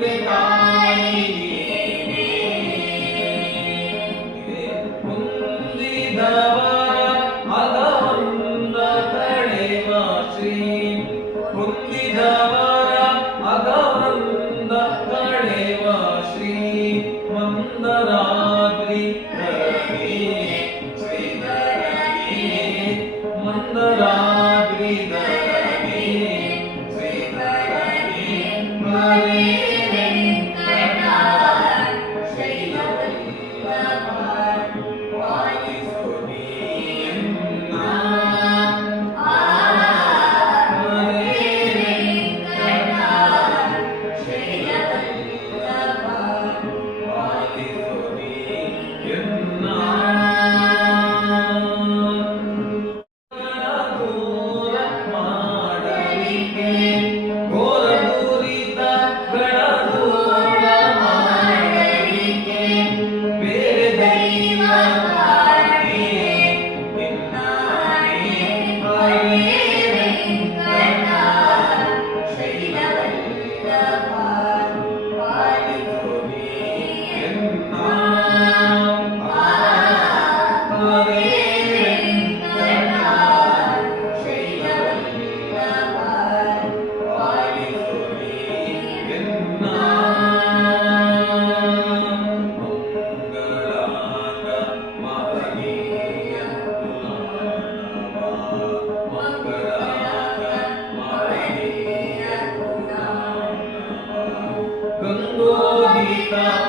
Thank you. Amen. Krishna.